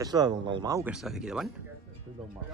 Aquesta és la del Mau, aquesta d'aquí davant? Aquest és del mal.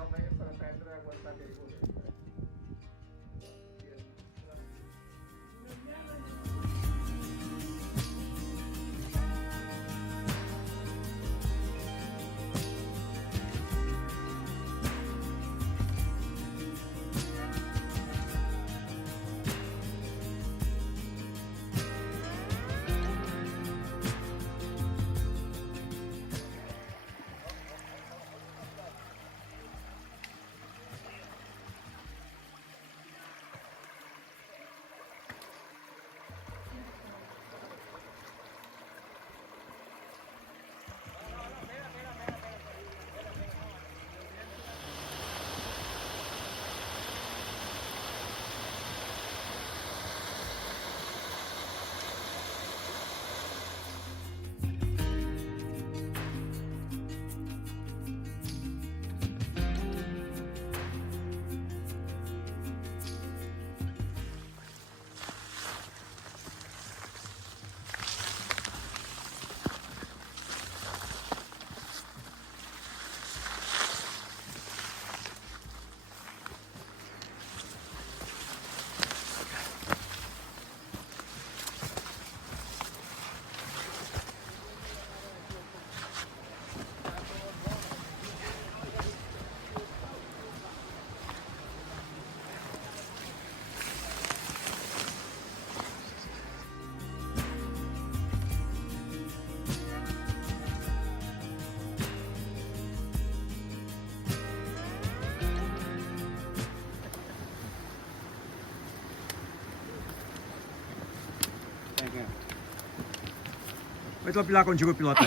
Vaig al Pilar quan jugo a pilota.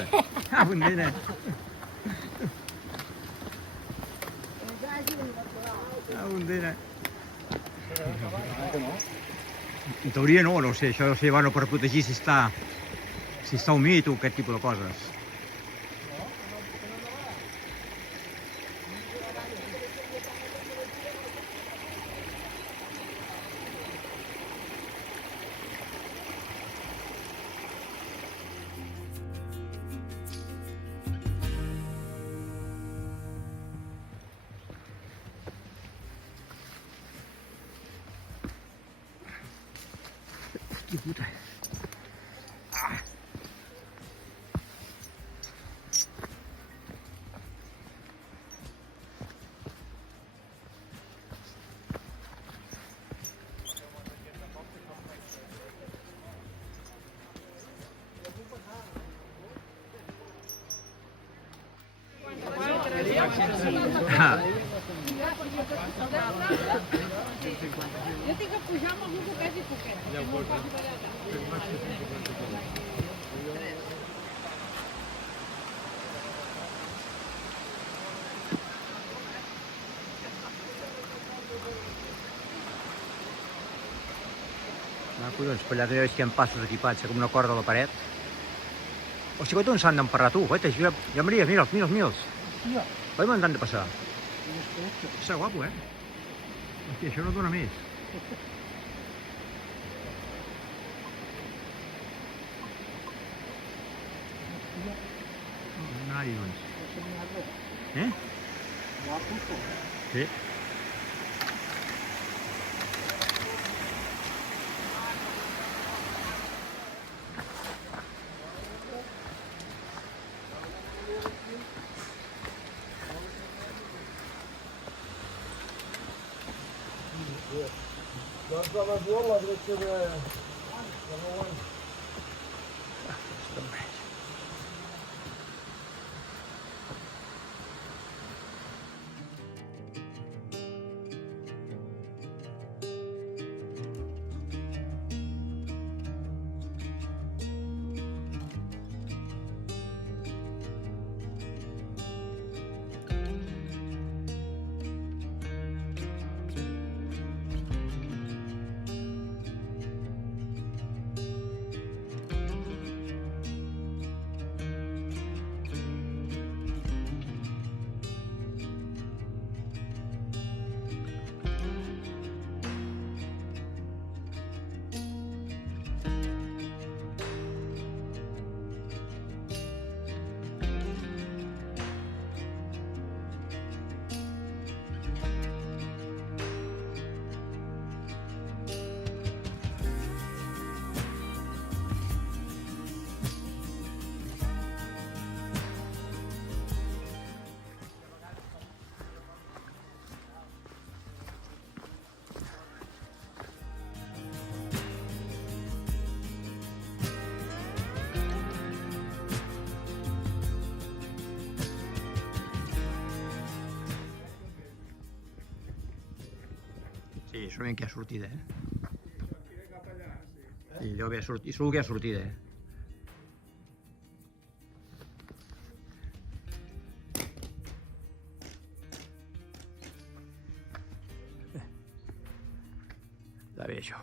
Ah, bon dia, nen. Ah, bon dia, nen. En teoria no, no sé, això deu ser bueno, per protegir si està humit o aquest tipus de coses. Hòstia puta. Ah. Ah. Jo tinc que pujar amb algú poquet i poquet. Ja ho pots. Ah, collons, per allà que veig que hi ha passos equipats, com una corda a la paret. Hòstia, coi, on s'han d'emparrar tu? Coi, ja Maria, mira'ls, mira'ls, mira'ls. Hòstia. Coi, me'n han de passar. Està guapo, eh? Hòstia, això no dona més. Anar-hi, doncs. Eh? Sí. Doncs a les 2 la bretxa de Roland. solament que hi ha sortida, eh? I allò ve a sortir, segur que hi ha sortida, eh? Està bé, això.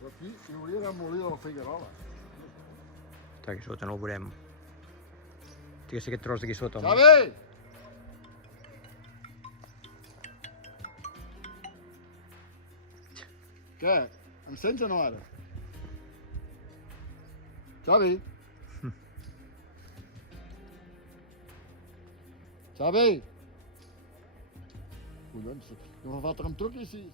Però aquí hi hauria de molí de la Figuerola. Està aquí sota, no el veurem. Té que ser aquest tros d'aquí sota, home. Xavi! Què? Em sents o no ara? Xavi? Xavi? Collons, no fa falta que em truquis, sí.